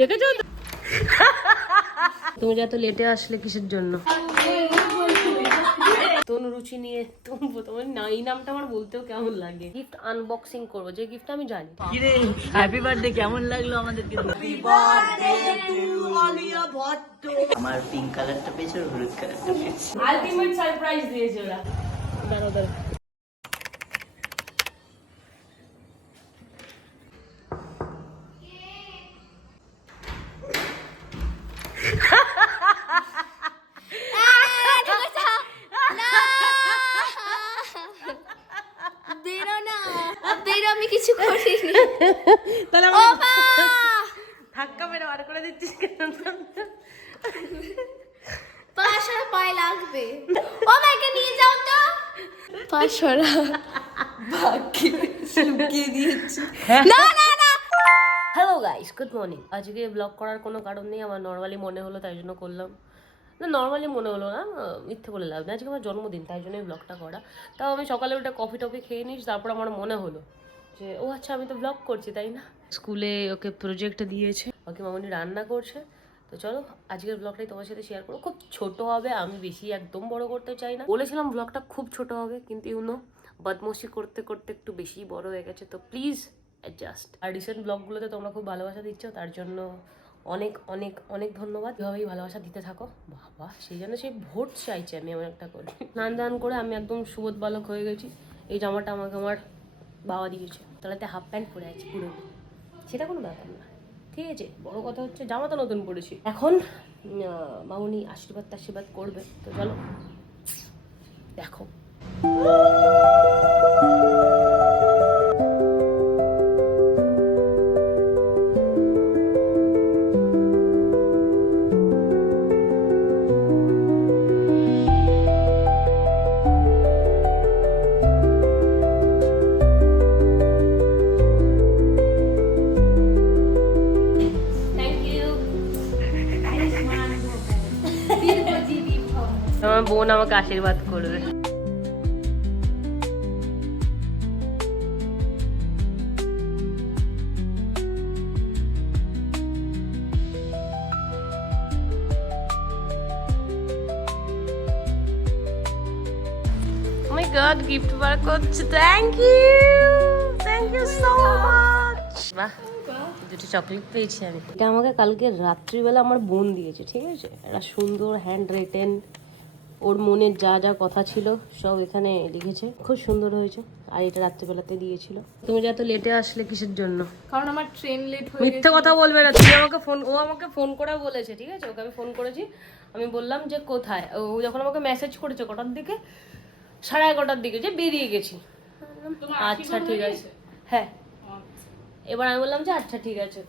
দেখেছো তুমি যত লেটে আসলে কিসের জন্য? তনু রুচি নিয়ে তোমার এই নামটা আমার বলতেও কেমন লাগে। গিফট আনবক্সিং করবো, যে গিফট আমি জানি। কিরে হ্যাপি বার্থডে কেমন লাগলো আমাদেরকে? আমার পিঙ্ক কালারটা পেয়েছে আর হলুদ কালারটা পেয়েছে। আলটিমেট সারপ্রাইজ দিয়েছে ওরা। দাঁড়াও দাঁড়াও, আমি কিছু করিনি। তাহলে ধাক্কা মেরে বার করে দিচ্ছিস কেন? পাঁচশোটা পায়ে লাগবে। ও মাইকে নিয়ে যাও তো। পাঁচশোটা বাকি লুকিয়ে দিয়েছি। না না না। Hello guys, good morning. আজকে ব্লগ করার কোনো কারণ নেই, আমার নর্মালি মনে হলো তাই জন্য করলাম। না নর্মালি মনে হলো না, মিথ্যে বলে লাভ না। আজকে আমার জন্মদিন, তাই জন্যই ব্লগটা করা। তাও আমি সকালে উঠে কফি টফি খেয়ে নিস, তারপর আমার মনে হলো যে ও আচ্ছা আমি তো ব্লগ করছি, তাই না? স্কুলে ওকে প্রজেক্ট দিয়েছে, ওকে মামনি রান্না করছে। তো চলো আজকের ব্লগটাই তোমার সাথে শেয়ার করবো। খুব ছোট হবে, আমি বেশি একদম বড় করতে চাই না। বলেছিলাম ব্লগটা খুব ছোট হবে, কিন্তু ইউনো বদমাশি করতে করতে একটু বেশি বড় হয়ে গেছে। তো প্লিজ অ্যাডজাস্ট। আর রিসেন্ট ব্লগগুলোতে তোমরা খুব ভালোবাসা দিচ্ছ, তার জন্য অনেক অনেক অনেক ধন্যবাদ। এভাবেই ভালোবাসা দিতে থাকো। বাবা সেই জন্য সেই ভোট চাইছি আমি এমন একটা করে। স্নান দান করে আমি একদম সুবোধ বালক হয়ে গেছি। এই জামাটা আমাকে আমার বাবা দিয়েছে, তাহলে হাফ প্যান্ট পরে আছি পুরো, সেটা কোনো ব্যাপার না, ঠিক আছে। বড় কথা হচ্ছে জামা তো নতুন পরেছি। এখন মামুনি আশীর্বাদ করবে, তো চলো দেখো। আমার বোন আমাকে আশীর্বাদ করবে। মাই গড, গিফট বার করছে। Thank you so much. বাহ, দুটো চকলেট পেয়েছি আমি। এটা আমাকে কালকে রাত্রিবেলা আমার বোন দিয়েছে, ঠিক আছে। একটা সুন্দর হ্যান্ড রিটেন, ওর মনের যা যা কথা ছিল সব এখানে লিখেছে, খুব সুন্দর হয়েছে। আর এটা রাত্রিবেলাতে দিয়েছিল। তুমি যে এত লেটে আসলে কিসের জন্য? কারণ আমার ট্রেন লেট হয়ে মিথ্যে কথা বলবে না তুমি। ও আমাকে ফোন করে বলেছে, ঠিক আছে। ওকে আমি ফোন করেছি, আমি বললাম যে কোথায়। ও যখন আমাকে মেসেজ করেছে কটার দিকে, 11:30টার দিকে, যে বেরিয়ে গেছি। আচ্ছা ঠিক আছে, হ্যাঁ। এবার আমি বললাম যে আচ্ছা ঠিক আছে।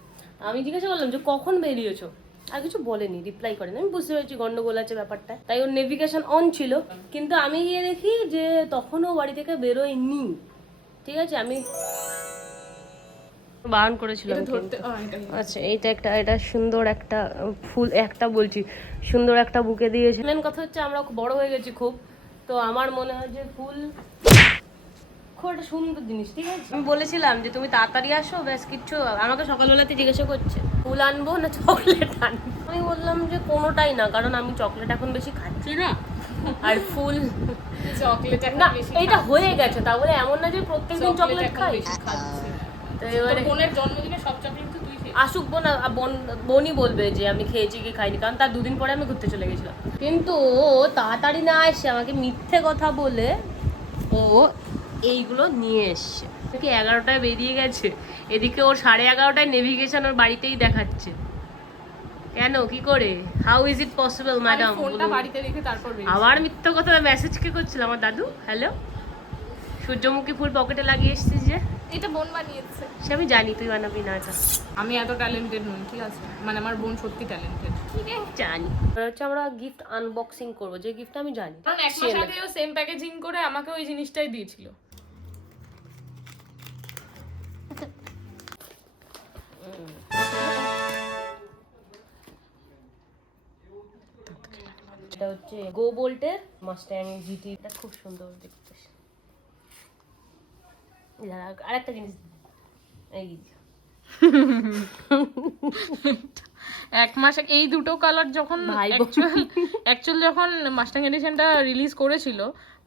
আমি জিজ্ঞাসা করলাম যে কখন বেরিয়েছো, আর কিছু বলেনি, রিপ্লাই করেনি। আমি বুঝতে পেরেছি গন্ডগোল আছে ব্যাপারটা, তাই ওর নেভিগেশন অন ছিল। কিন্তু আমি গিয়ে দেখি যে তখনও বাড়ি থেকে বেরোয়নি, ঠিক আছে। আমি বারণ করেছিলাম। আচ্ছা এটা সুন্দর একটা ফুল, একটা বলছি সুন্দর একটা বুকে দিয়েছে। মেন কথা হচ্ছে আমরা বড় হয়ে গেছি খুব, তো আমার মনে হয় যে ফুল খুব একটা সুন্দর জিনিস, ঠিক আছে। আমি বলেছিলাম যে তুমি তাড়াতাড়ি আসো, ব্যাস কিচ্ছু। আমাকে সকালবেলাতে জিজ্ঞাসা করছে ফুল আনবো না চকলেট আনবো। আমি বললাম যে কোনোটাই না, কারণ আমি চকলেট এখন বেশি খাচ্ছি না, আর ফুল চকলেট না। এইটা হয়ে গেছে, তা বলে এমন না যে প্রত্যেকদিন চকলেট খাই। তো এবারে বোনের জন্মদিনে সব চকলেট তো তুই খেয়ে আসুক বোন, বোনই বলবে যে আমি খেয়েছি কি খাইনি, কারণ তার দুদিন পরে আমি ঘুরতে চলে গেছিলাম। কিন্তু ও তাড়াতাড়ি না এসে আমাকে মিথ্যে কথা বলে ও এইগুলো নিয়ে এসছে। কি 11টায় বেরিয়ে গেছে, এদিকে ওর 11:30টায় নেভিগেশন ওর বাড়িতেই দেখাচ্ছে। কেন, কি করে, how is it possible madam? ফোনটা বাড়িতে রেখে তারপর আবার মিথ্যে কথা। মেসেজ কে করছিল? আমার দাদু। হ্যালো, সূর্যমুখী ফুল পকেটে লাগিয়ে এসেছিস যে? এটা বোন বানিয়েছে। সে আমি জানি, তুই বানাবি না এটা। আমি এত ট্যালেন্টেড নই, ঠিক আছে। মানে আমার বোন সত্যি ট্যালেন্টেড, জানি। হচ্ছে আমরা গিফট আনবক্সিং করবো, যে গিফট আমি জানি। কারণ এক মাস আগেও সেম প্যাকেজিং করে আমাকে ওই জিনিসটাই দিয়েছিল। এটা হচ্ছে গো বোল্টের মাস্ট্যাং জিটি, এটা খুব সুন্দর দেখতে। আরেকটা জিনিস এই এক মাস এই দুটো কালার যখন অ্যাকচুয়াল যখন মাস্টাং এডিশনটা রিলিজ করেছিল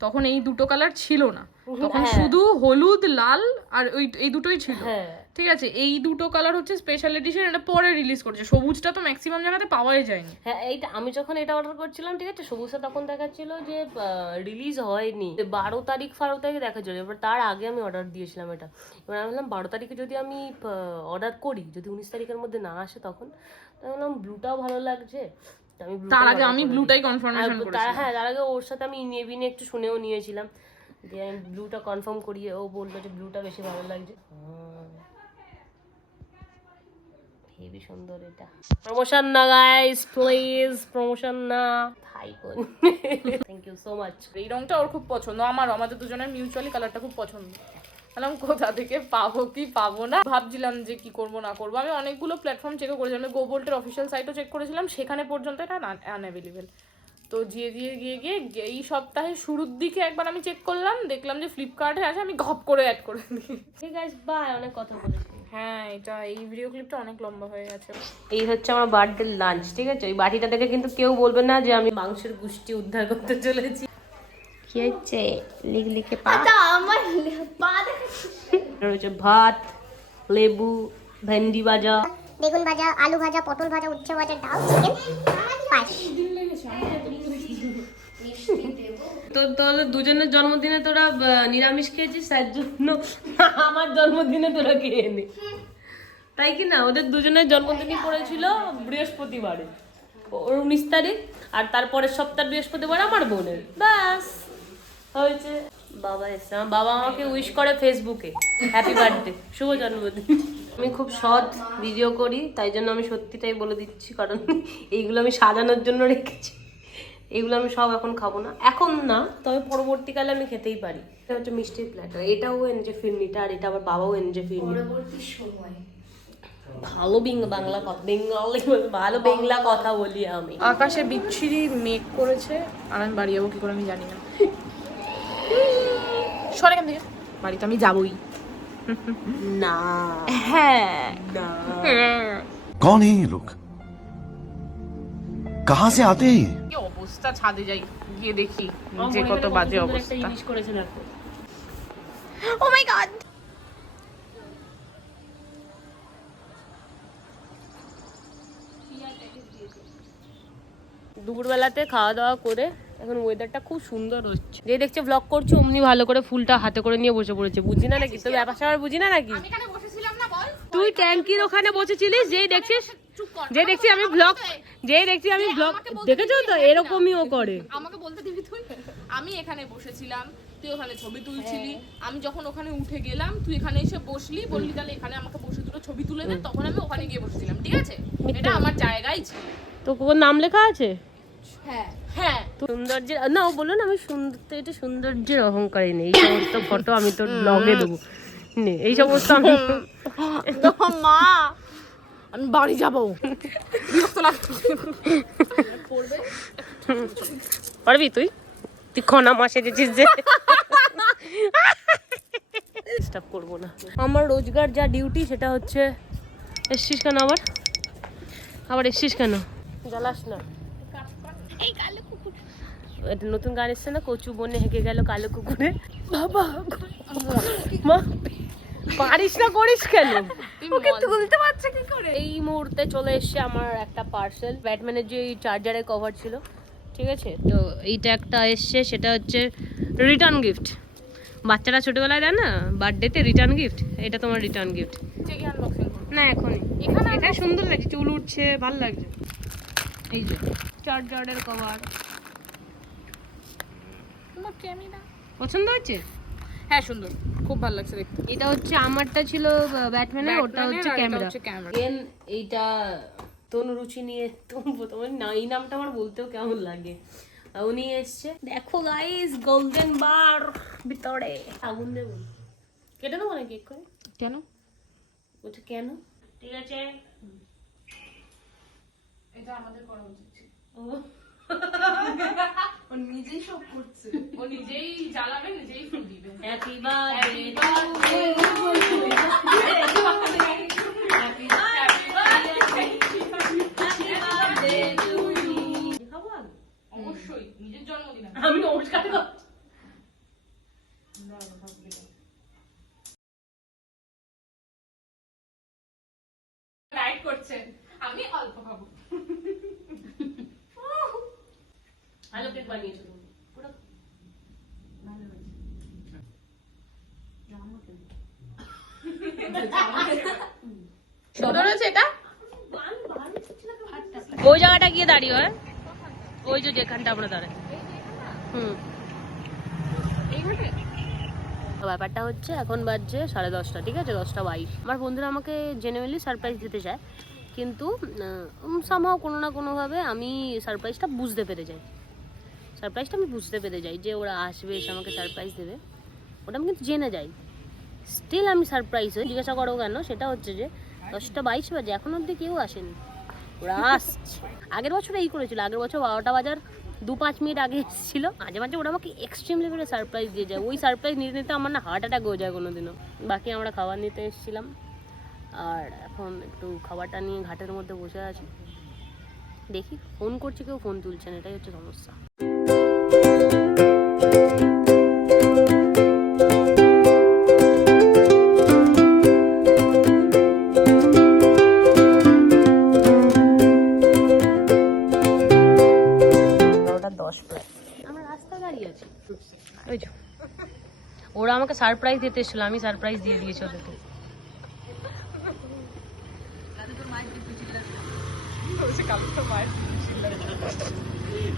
তখন এই দুটো কালার ছিল না, তখন শুধু হলুদ লাল আর এই দুটোই ছিল। ঠিক আছে, এই দুটো কালার হচ্ছে স্পেশাল এডিশন, এটা পরে রিলিজ করেছে। সবুজটা তো ম্যাক্সিমাম জায়গাতে পাওয়াই যায়নি। হ্যাঁ, এইটা আমি যখন এটা অর্ডার করছিলাম, ঠিক আছে, সবুজটা তখন দেখাচ্ছিল যে রিলিজ হয়নি, 12 তারিখ দেখাচ্ছিল। এবার তার আগে আমি অর্ডার দিয়েছিলাম এটা। এবার আমি বললাম 12 তারিখে যদি আমি অর্ডার করি, যদি 19 তারিখের মধ্যে না আসে তখন বললাম ব্লুটাও ভালো লাগছে, আমি তার আগে আমি ব্লুটাই কনফার্মেশন করেছিলাম। হ্যাঁ, তার আগে ওর সাথে আমি নেভিনে একটু শুনেও নিয়েছিলাম, দিয়ে আমি ব্লুটা কনফার্ম করিয়ে ও বললো যে ব্লুটা বেশি ভালো লাগছে। হেবি সুন্দর এটা। প্রমোশন না গাইস, প্লিজ প্রমোশন না ভাই বোন। Thank you so much. এই রংটা ওর খুব পছন্দ, আমাদের দুজনের মিউচুয়ালি কালারটা খুব পছন্দ। বললাম কোথা থেকে পাবো কি পাবো না, ভাবছিলাম যে কি করবো না করবো। আমি অনেকগুলো প্ল্যাটফর্ম চেকও করেছিলাম, আমি গোবোল্টের অফিসিয়াল সাইটও চেক করেছিলাম, সেখানে পর্যন্ত এটা আনঅ্যাভেলেবেল। তো গিয়ে এই সপ্তাহে শুরুর দিকে একবার আমি চেক করলাম, দেখলাম যে ফ্লিপকার্টে আছে, আমি ঘপ করে অ্যাড করে দিই। ঠিক আছে, বাই, অনেক কথা বলেছি। হ্যাঁ, এই ভিডিও ক্লিপটা অনেক লম্বা হয়ে গেছে। এই হচ্ছে আমার বার্থডে লাঞ্চ, ঠিক আছে। এই বাটিটা দেখে কিন্তু কেউ বলবে না যে আমি মাংসের গুষ্টি উদ্ধার করতে চলেছি। কি হচ্ছে লিখে পা আমার পা রয়েছে, ভাত, লেবু, ভেন্ডি ভাজা, বেগুন ভাজা, আলু ভাজা, পটল ভাজা, উচ্ছে ভাজা, ডাল, চিকেন, পায়েস। তোদের দুজনের জন্মদিনে তোরা নিরামিষ খেয়েছিস, তার জন্য আমার জন্মদিনে তোরা খেয়ে নে, তাই কি না? ওদের দুজনের জন্মদিনই পড়েছিল বৃহস্পতিবারে, ওর 19 তারিখ, আর তারপরের সপ্তাহ বৃহস্পতিবার আমার বোনের, ব্যাস হয়েছে। বাবা এসে বাবা আমাকে উইশ করে ফেসবুকে, হ্যাপি বার্থডে, শুভ জন্মদিন। আমি খুব সৎ ভিডিও করি, তাই জন্য আমি সত্যিটাই বলে দিচ্ছি, কারণ এইগুলো আমি সাজানোর জন্য রেখেছি। এগুলো আমি সব এখন খাবো না, এখন না, তবে পরবর্তীকালে আমি খেতেই পারি। এটা হচ্ছে মিষ্টির প্ল্যাটার, এটাও এনেছে ফিরনিটা, আর এটা আবার বাবাও এনেছে ফিরনি। ভালো বাংলা কথা, বেঙ্গলি ভালো বাংলা কথা বলি আমি। আকাশে বিচ্ছিরি মেঘ করেছে, আর আমি বাড়ি যাবো কি করে আমি জানি না। সরে এখান থেকে, বাড়িতে আমি যাবোই না। হ্যাঁ না। कौन है ये लोग? कहां से आते हैं ये? কি অবস্থা, ছাদে যাই গিয়ে দেখি যে কত বাজে অবস্থা। ইলিশ করেছে দেখো। ও মাই গড, দুপুরবেলাতে খাওয়া দাওয়া করে এখন ওয়েদারটা খুব সুন্দর হচ্ছে, যে দেখছে ব্লগ করছে অমনি ভালো করে ফুলটা হাতে করে নিয়ে বসে পড়েছে। বুঝি না নাকি তো ব্যাপার স্যাপার, বুঝি না নাকি? আমি এখানে বসেছিলাম না, বল। তুই ট্যাঙ্কির ওখানে বসেছিলিস, যেই দেখছিস, যে দেখছি আমি ব্লগ দেখেছো তো, এরকমই ও করে। আমাকে বলতে দিবি তুই? আমি এখানে বসেছিলাম, তুই ওখানে ছবি তুলছিলি, আমি যখন ওখানে উঠে গেলাম তুই এখানে এসে বসলি, বললি তাহলে এখানে আমাকে বসে দুটো ছবি তুলে দে, তখন আমি ওখানে গিয়ে বসেছিলাম, ঠিক আছে? এটা আমার জায়গাই ছিল। তো কোন নাম লেখা আছে? হ্যাঁ হ্যাঁ, সৌন্দর্যের না, ও বললো না আমি সুন্দর, এটা সৌন্দর্যের অহংকারী নেই, এই সমস্ত ফটো আমি তোর ব্লগে দেবো, নে এই সমস্ত আমি। মা আমি বাড়ি যাবো, বিরক্ত লাগছে। পারবি তুই খনা মাসে গেছিস যে, ডিস্টার্ব করবো না। আমার রোজগার যা ডিউটি সেটা হচ্ছে। এসছিস কেন আবার এসছিস কেন? জ্বালাস না। এটা নতুন গান এসছে না, কচু বনে হেঁকে গেল কালো কুকুরে। বাবা মা, পারিস না, করিস কেন? ওকে তুলতে পারছে কি করে? এই মুহূর্তে চলে এসছে আমার একটা পার্সেল, ব্যাটম্যানের যে চার্জারের কভার ছিল, ঠিক আছে, তো এইটা একটা এসছে, সেটা হচ্ছে রিটার্ন গিফট। বাচ্চারা ছোটবেলায় দেয় না বার্থডেতে রিটার্ন গিফট, এটা তোমার রিটার্ন গিফট। না এখনই, এখানে সুন্দর লাগছে, চুল উঠছে, ভালো লাগছে। এই যে চার্জারের কভার, পছন্দ হচ্ছে? হ্যাঁ সুন্দর, খুব ভালো লাগছে দেখতে। এটা হচ্ছে আমারটা ছিল ব্যাটম্যানের, ওটা হচ্ছে ক্যামেরা। দেন এইটা তনুরুচি নিয়ে, তোমার না এই নামটা আমার বলতেও কেমন লাগে, উনি এসছে। দেখো গাইস, গোল্ডেন বার ভিতরে আগুন দেবো, কেটে দেবো নাকি কেক করে? কেন ওটা কেন? ঠিক আছে, এটা আমাদের করা উচিত। ও ও নিজেই সব করছে, ও নিজেই জ্বালাবে, নিজেই ফুল দিবে। হ্যাপি বার্থডে, ডায়েট করছেন, আমি অল্প খাবো। ভালো কেক বানিয়েছো তুমি। পুরো সুন্দর হয়েছে এটা। ওই জায়গাটা গিয়ে দাঁড়িয়ে হয়, ওই যে যেখানটা আমরা দাঁড়াই। ব্যাপারটা হচ্ছে এখন বাজছে 10:30, ঠিক আছে, 10:22। আমার বন্ধুরা আমাকে জেনুইনলি সারপ্রাইজ দিতে চায়, কিন্তু সামহাও কোনো না কোনোভাবে আমি সারপ্রাইজটা বুঝতে পেরে যাই যে ওরা আসবে, এসে আমাকে সারপ্রাইজ দেবে, ওটা আমি কিন্তু জেনে যাই। স্টিল আমি সারপ্রাইজ হই। জিজ্ঞাসা করো কেন, সেটা হচ্ছে যে 10:22 বাজে, এখন অবধি কেউ আসেনি, ওরা আসছে। আগের বছর এই করেছিল, আগের বছর 12টা বাজার 2-5 মিনিট আগে এসেছিল। মাঝে মাঝে ওরা আমাকে এক্সট্রিম লেভেলে সারপ্রাইজ দিয়ে যায়। ওই সারপ্রাইজ নিতে নিতে আমার না হার্ট অ্যাটাক হয়ে যায় কোনোদিনও। বাকি আমরা খাবার নিতে এসেছিলাম, আর এখন একটু খাবারটা নিয়ে ঘাটের মধ্যে বসে আছি। দেখি ফোন করছি, কেউ ফোন তুলছে না, এটাই হচ্ছে সমস্যা। আমরা রাস্তায় দাঁড়িয়ে আছি, ওই যে ওরা আমাকে সারপ্রাইজ দিতে এসেছিল, আমি সারপ্রাইজ দিয়ে দিয়েছি ওদেরকে।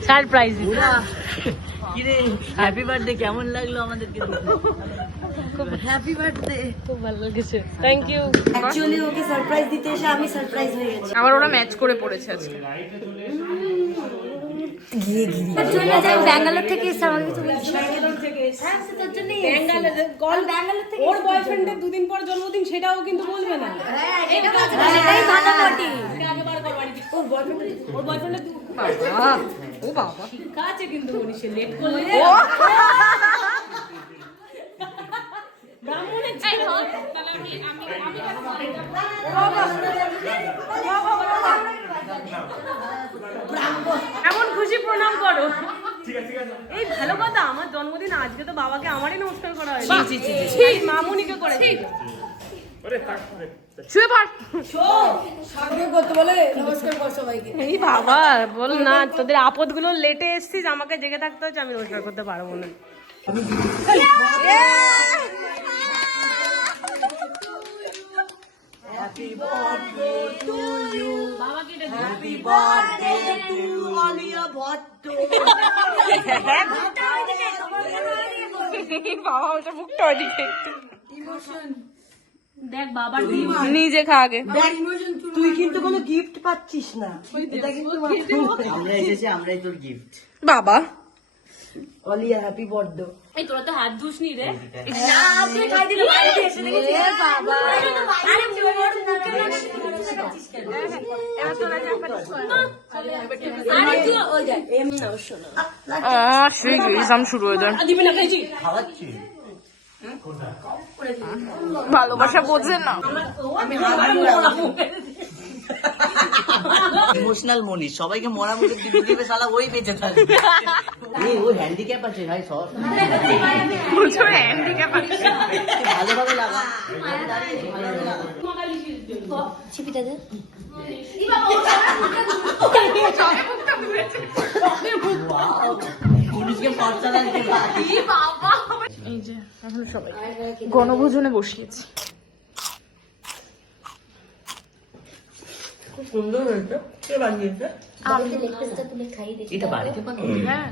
সারপ্রাইজ কিরে হ্যাপি বার্থডে, কেমন লাগলো আমাদেরকে? হ্যাপি বার্থডে, খুব ভালো লেগেছে, থ্যাংক ইউ। অ্যাকচুয়ালি ওকে সারপ্রাইজ দিতে এসে আমি সারপ্রাইজ হয়ে গেছি। আবার ওরা ম্যাচ করে পড়েছে আজকে। চলে যাই ব্যাঙ্গালোর থেকে এসে আমাকে কিছু বলছে। ব্যাঙ্গালোর থেকে ওর বয়ফ্রেন্ডের 2 দিন পর জন্মদিন, সেটাও কিন্তু বলবে না। সেটাই ভালো বটে। ওর বয়ফ্রেন্ডের ও বাবা, শিক্ষা আছে কিন্তু মনীষে, লেট করলে ব্রাহ্মণের ছেলে। এমন খুশি প্রণাম করো। এই ভালো কথা, আমার জন্মদিন আজকে, তো বাবাকে আমারই নমস্কার করা হয়, মামুনিকে করেছি। শুয়ে পড়। সামনে করতে বলে নমস্কার কর সবাইকে। এই বাবা বল না, তোদের আপদগুলো লেটে এসছিস, আমাকে জেগে থাকতে হচ্ছে, আমি নমস্কার করতে পারবো না। বাবা ওটা মুখটা ওইদিকে একটু দেখ বাবা নিজে খা আগে। তুই কিন্তু কোনো গিফট পাচ্ছিস না। এটা কিন্তু আমরা এসেছি, আমরাই তোর গিফট। বাবা অলিয়া হ্যাপি বার্থডে। এই তোরা তো হাত ধুসনি রে। তুই খাই দিলে বাইরে দিয়ে এসে দেখেছিস? বাবা আরে মোর মুখে আরে তুই ওই দেখ এমনি না শোনা। সেই এক্সাম শুরু হয়ে যায়। খাওয়াচ্ছি ভালোবাসা বোঝে না। ইমোশনাল মনীষ, সবাইকে মরা মুখে দিবে দিবে, শালা ওই বেঁচে থাকবে। ও হ্যান্ডিক্যাপ আছে ভাই, সব বুঝো হ্যান্ডিক্যাপ আছে। ভালোভাবে লাগা। চিপিটা দে। মনীষকে পর্চা লাগছে ভাই। এই যে এখন সবাই গণভোজনে বসিয়েছি। সুন্দর হয়েছে। কে বানিয়েছে? এটা বাড়িতে বানানো? হ্যাঁ,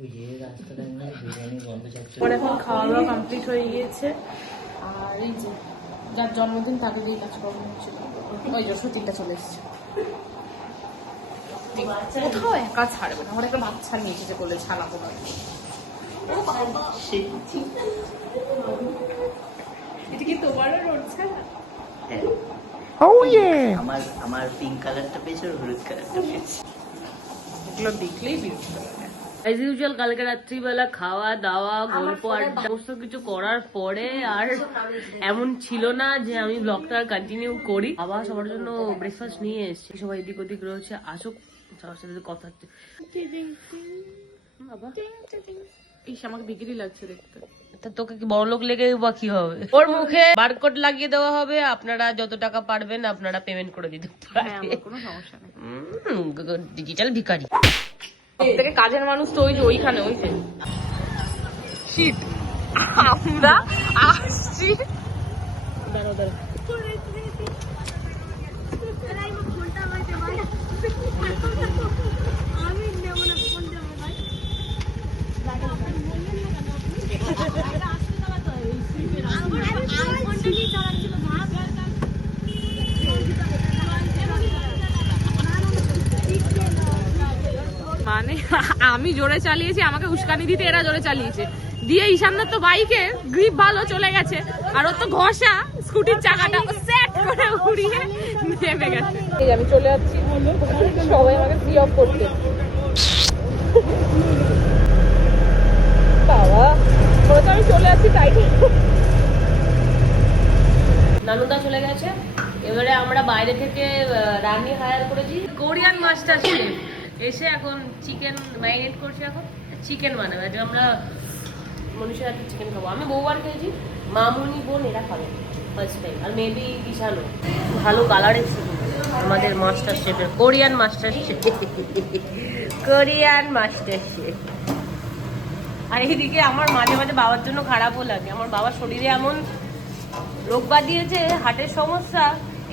ওই যে রাস্তাটা না বিরিয়ানি গন্ধ যাচ্ছে। পরে এখন খাওয়া দাওয়া কমপ্লিট হয়ে গিয়েছে। আর এই যে যার জন্মদিন তাকে দিয়ে কাজকর্ম হচ্ছিল, ওই যে সতীনটা চলে এসছে। কোথাও একা ছাড়বে না, আমার একটা বাচ্চা নিয়ে এসেছে বলে ছাড়াবো না। এটা কি তোমারও রোডছে? আমার পিঙ্ক কালারটা পেয়েছে, আর হলুদ কালারটা পেয়েছে। এগুলো দেখলেই বিরক্ত লাগে। অ্যাজ ইউজুয়াল কালকে রাত্রিবেলা খাওয়া দাওয়া গল্প আড্ডা সমস্ত কিছু করার পরে আর এমন ছিল না যে আমি ব্লগটা কন্টিনিউ করি। আবার সবার জন্য ব্রেকফাস্ট নিয়ে এসেছি, সবাই এদিক ওদিক রয়েছে, আসুক সবার সাথে কথা হচ্ছে। বাবা ইস আমাকে বিক্রি লাগছে দেখতে। তা তোকে কি বড় লোক লেগে বা কি হবে? ওর মুখে বারকোড লাগিয়ে দেওয়া হবে, আপনারা যত টাকা পারবেন আপনারা পেমেন্ট করে দিতে হ্যাঁ পারেন। আমার কোনো সমস্যা নেই। ডিজিটাল ভিখারি। থেকে কাজের মানুষ তো ওই যে ওইখানে ওই যে শীত আমরা আসছি। মানে আমি জোরে চালিয়েছি, আমাকে উস্কানি দিতে এরা জোরে চালিয়েছে, দিয়ে ঈশানদার তো বাইকে গ্রিপ ভালো চলে গেছে, আর ওর তো ঘষা স্কুটির চাকাটা সেট করে উড়িয়ে নেমে গেছে। এই আমি চলে যাচ্ছি, সবাই আমাকে ফ্রি অফ করতে। বাবা হয়তো আমি চলে যাচ্ছি তাই। নানুদা চলে গেছে, এবারে আমরা বাইরে থেকে রান্নি হায়ার করেছি, কোরিয়ান মাস্টার শেফ এসে এখন চিকেন ম্যারিনেট করছে, এখন চিকেন বানাবে। আজকে আমরা মনীষার হাতে চিকেন খাবো। আমি বহুবার খেয়েছি, মামুনি বোন এরা খাবে ফার্স্ট টাইম, আর মেবি ঈশানও। ভালো কালার এসেছে আমাদের মাস্টার শেফের, Korean master chef, Korean master chef. আর এইদিকে আমার মাঝে মাঝে বাবার জন্য খারাপও লাগে, আমার বাবার শরীরে এমন রোগ বাঁধিয়েছে, হার্টের সমস্যা।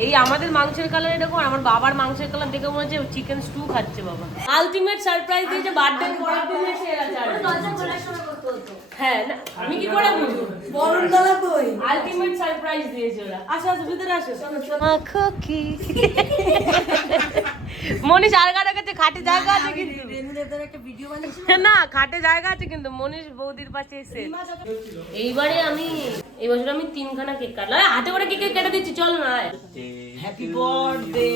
এই আমাদের মাংসের কালার এরকম, আমার বাবার মাংসের কালার দেখে মনে হচ্ছে চিকেন স্টু খাচ্ছে বাবা। আলটিমেট সারপ্রাইজ দিয়েছে, বার্থডে পরের দিন এসে এরা চারজন। হ্যাঁ না আমি কি করে বুঝবো, বরণডালা কই? আলটিমেট সারপ্রাইজ দিয়েছে ওরা। আসো আসো ভিতরে আসো। আঁখো কি মনীষ আলগার কাছে খাটে জায়গা আছে কিন্তু, রেনুদেবদের একটা ভিডিও বানিয়েছি না খাটে জায়গা আছে কিন্তু, মনীষ বৌদির পাশে এসে। এইবারে আমি এই বছর আমি 3খানা কেক কাটলাম, হাতে করে কেক কেটে দিচ্ছি, চল না। হ্যাপি বার্থডে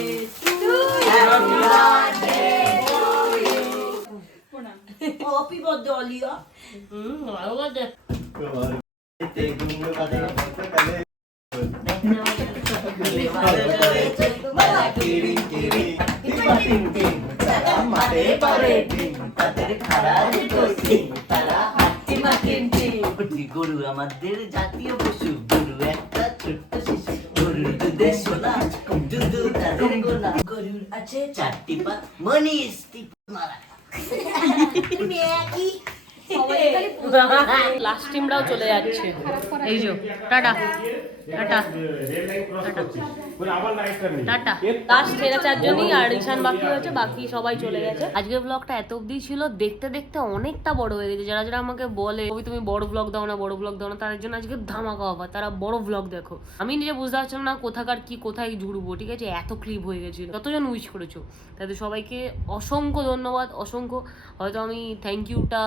হ্যাপি বার্থডে অলিয়া। ভালো কথা। গরু আমাদের জাতীয় পশু, গরু একটা ছোট্ট শিশু, গরুর দুধে সোনা, দুধু তাদের গোনা, গরুর আছে 4টি পা, মনীষ মারা। লাস্ট টিমরাও চলে যাচ্ছে, এই যে টাটা টাটা টাটা। লাস্ট এরা চারজনই, আর ঈশান বাকি হয়েছে, বাকি সবাই চলে গেছে। আজকের ব্লগটা এত অবধি ছিল, দেখতে দেখতে অনেকটা বড় হয়ে গেছে। যারা যারা আমাকে বলে তুমি বড় ব্লগ দাও না, বড় ব্লগ দাও না, তাদের জন্য আজকে ধামাকা অফার, তারা বড় ব্লগ দেখো। আমি নিজে বুঝতে পারছিলাম না কোথাকার কি কোথায় জুড়বো, ঠিক আছে, এত ক্লিপ হয়ে গেছিল। যতজন উইশ করেছো তাদের সবাইকে অসংখ্য ধন্যবাদ, অসংখ্য। হয়তো আমি থ্যাংক ইউটা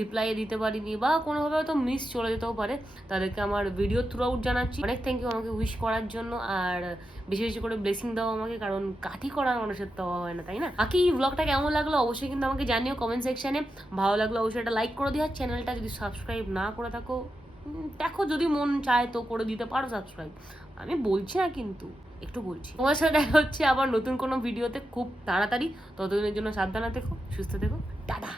রিপ্লাই দিতে পারিনি, বা কোনোভাবে হয়তো মিস চলে যেতেও পারে, তাদেরকে আমার ভিডিও থ্রু আউট জানাচ্ছি। অনেক থ্যাংক ইউ আমাকে উইশ করার জন্য, আর বেশি বেশি করে ব্লেসিং দাও আমাকে, কারণ কাঠি করা মানুষের তো হয় না, তাই না? বাকি ব্লগটা কেমন লাগলো অবশ্যই কিন্তু আমাকে জানিও কমেন্ট সেকশনে। ভালো লাগলো অবশ্যই একটা লাইক করে দিও, চ্যানেলটা যদি সাবস্ক্রাইব না করে থাকো দেখো, যদি মন চায় তো করে দিতে পারো সাবস্ক্রাইব, আমি বলছি না কিন্তু একটু বলছি। তোমার সাথে দেখা হচ্ছে আবার নতুন কোনো ভিডিওতে খুব তাড়াতাড়ি, ততদিনের জন্য সাবধানে থেকো, সুস্থ থেকো, টাটা।